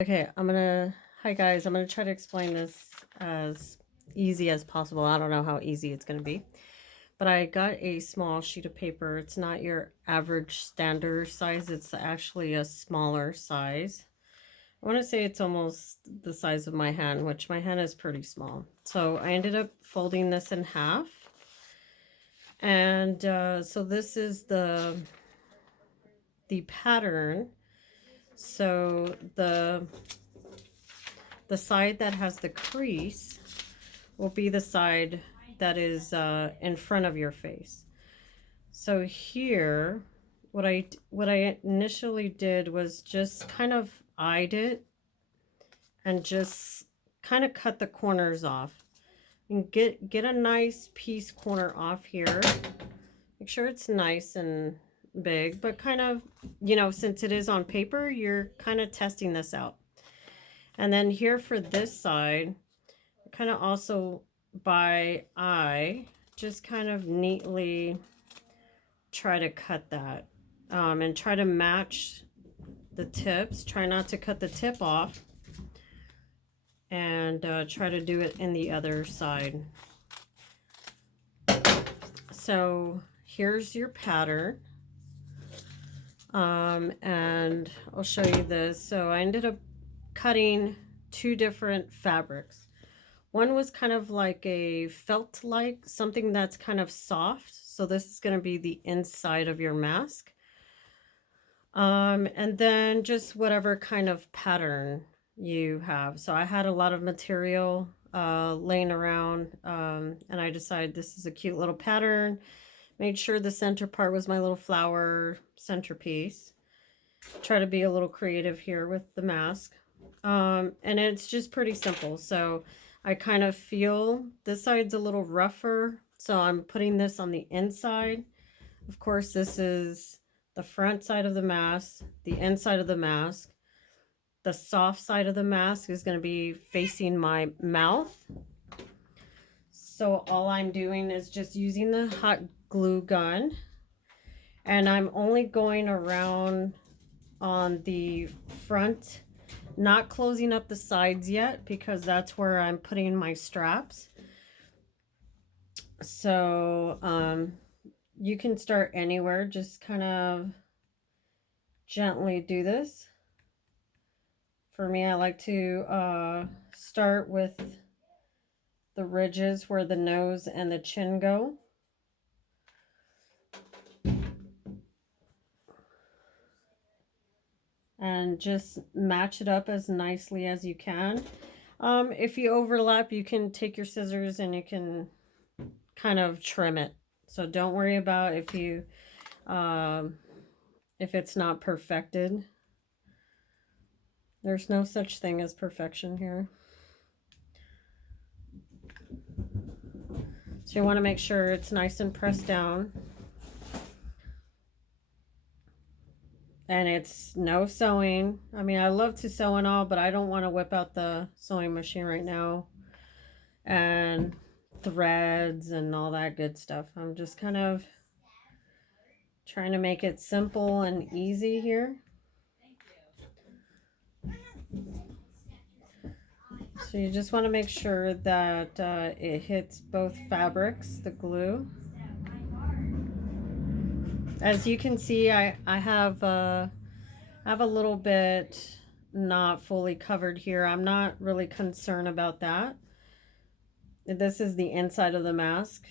Okay, hi guys, I'm gonna try to explain this as easy as possible. I don't know how easy it's gonna be, but I got a small sheet of paper. It's not your average standard size, it's actually a smaller size. I want to say it's almost the size of my hand, which my hand is pretty small. So I ended up folding this in half. And so this is the pattern. So the side that has the crease will be the side that is in front of your face. So here, what I initially did was just kind of eyed it and just kind of cut the corners off and get a nice piece corner off here. Make sure it's nice and big, but kind of, since it is on paper, you're kind of testing this out. And then here for this side, kind of also by eye, just kind of neatly try to cut that and try to match the tips. Try not to cut the tip off, and try to do it in the other side. So here's your pattern. And I'll show you this. So I ended up cutting two different fabrics. One was kind of like a felt-like, something that's kind of soft. So this is going to be the inside of your mask. And then just whatever kind of pattern you have. So I had a lot of material laying around, and I decided this is a cute little pattern. Made sure the center part was my little flower centerpiece. Try to be a little creative here with the mask. And it's just pretty simple. So I kind of feel this side's a little rougher, so I'm putting this on the inside. Of course, this is the front side of the mask, the inside of the mask. The soft side of the mask is going to be facing my mouth. So all I'm doing is just using the hot glue gun, and I'm only going around on the front, not closing up the sides yet because that's where I'm putting my straps. So you can start anywhere, just kind of gently do this. For me, I like to start with the ridges where the nose and the chin go. And just match it up as nicely as you can. If you overlap, you can take your scissors and you can kind of trim it. So don't worry about if it's not perfected. There's no such thing as perfection here. So you want to make sure it's nice and pressed down. And it's no sewing. I mean, I love to sew and all, but I don't want to whip out the sewing machine right now and threads and all that good stuff. I'm just kind of trying to make it simple and easy here. So you just want to make sure that it hits both fabrics, the glue. As you can see, I have a little bit not fully covered here. I'm not really concerned about that. This is the inside of the mask.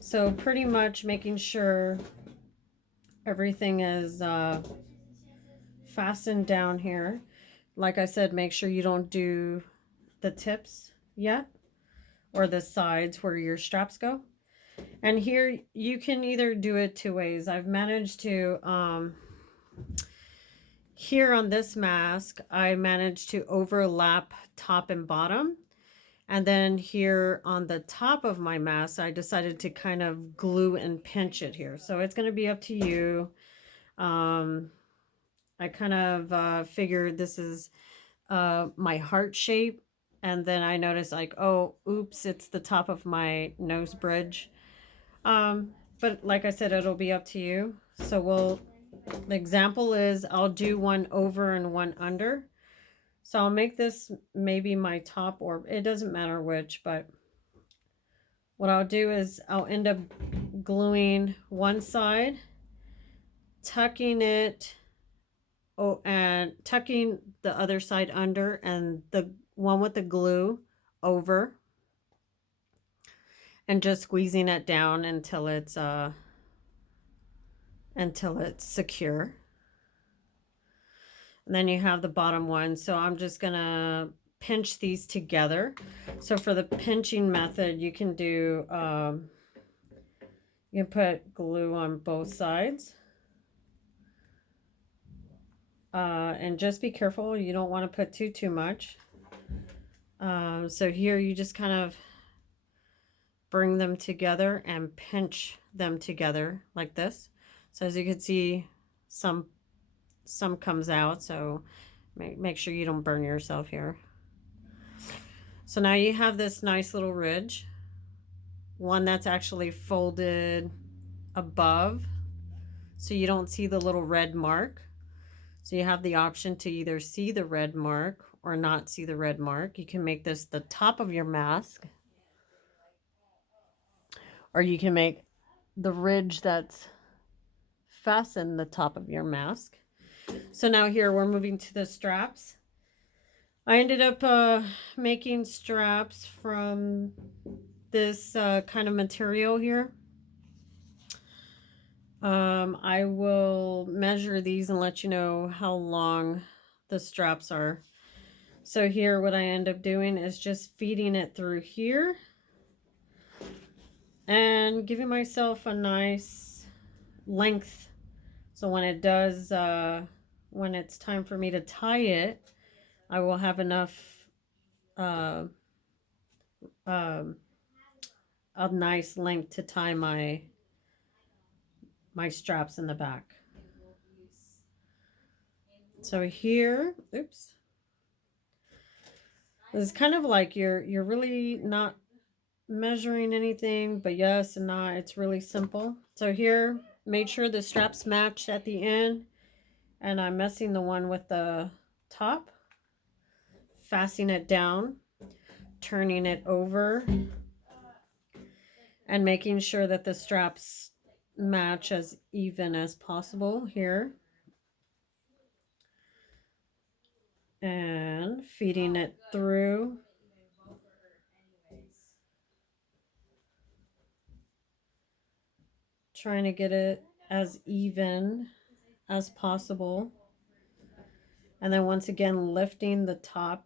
So pretty much making sure everything is fastened down here. Like I said, make sure you don't do the tips yet or the sides where your straps go. And here you can either do it two ways. I've managed to here on this mask, I managed to overlap top and bottom. And then here on the top of my mask, I decided to kind of glue and pinch it here. So it's going to be up to you. I kind of figured this is my heart shape. And then I noticed like, oh, oops, it's the top of my nose bridge. But like I said, it'll be up to you. So the example is I'll do one over and one under. So I'll make this maybe my top, or it doesn't matter which, but what I'll do is I'll end up gluing one side, tucking it, and tucking the other side under, and the one with the glue over, and just squeezing it down until it's secure. And then you have the bottom one. So I'm just gonna pinch these together. So for the pinching method, you can do you can put glue on both sides. And just be careful, you don't want to put too much. So here you just kind of bring them together and pinch them together like this. So as you can see, some comes out, so make sure you don't burn yourself here. So now you have this nice little ridge, one that's actually folded above, so you don't see the little red mark. So you have the option to either see the red mark or not see the red mark. You can make this the top of your mask, or you can make the ridge that's fastened the top of your mask. So now here we're moving to the straps. I ended up making straps from this kind of material here. I will measure these and let you know how long the straps are. So here what I end up doing is just feeding it through here and giving myself a nice length. So when it does, when it's time for me to tie it, I will have enough a nice length to tie my straps in the back. So here, oops. It's kind of like you're really not measuring anything, but yes and not. It's really simple. So here, made sure the straps match at the end, and I'm messing the one with the top, fastening it down, turning it over, and making sure that the straps match as even as possible here. And feeding it through. Trying to get it as even as possible. And then once again, lifting the top,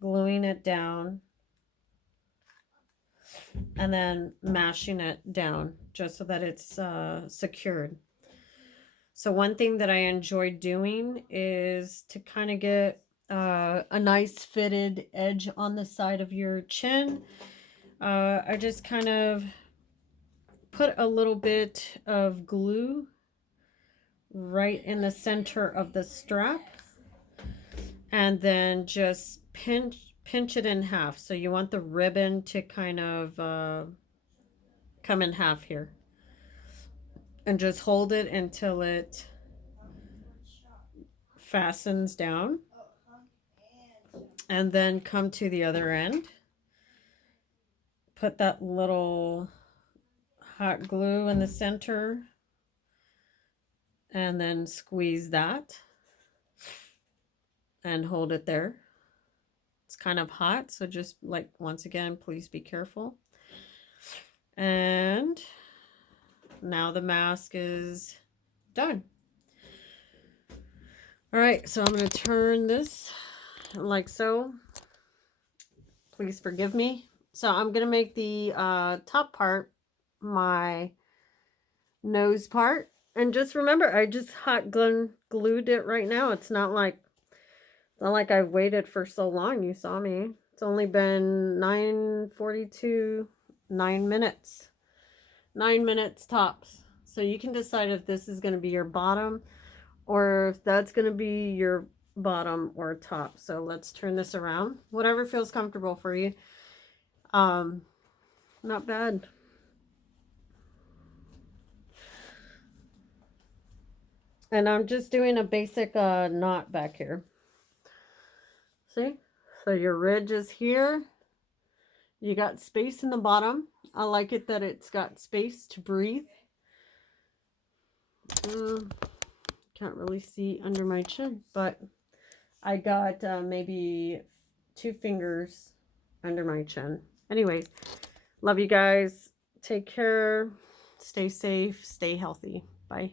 gluing it down, and then mashing it down just so that it's secured. So one thing that I enjoy doing is to kind of get a nice fitted edge on the side of your chin. I just kind of put a little bit of glue right in the center of the strap, and then just pinch it in half. So you want the ribbon to kind of come in half here, and just hold it until it fastens down, and then come to the other end, put that little hot glue in the center, and then squeeze that and hold it there. It's kind of hot, so just like once again, please be careful. And now the mask is done. All right, so I'm going to turn this like so. Please forgive me. So I'm going to make the top part my nose part. And just remember, I just hot glued it right now. It's not like I've waited for so long. You saw me. It's only been 9:42, 9 minutes. 9 minutes tops. So you can decide if this is going to be your bottom or if that's going to be your bottom or top. So let's turn this around. Whatever feels comfortable for you. Not bad. And I'm just doing a basic knot back here. See? So your ridge is here. You got space in the bottom. I like it that it's got space to breathe. Can't really see under my chin, but I got maybe 2 fingers under my chin. Anyways, love you guys. Take care. Stay safe. Stay healthy. Bye.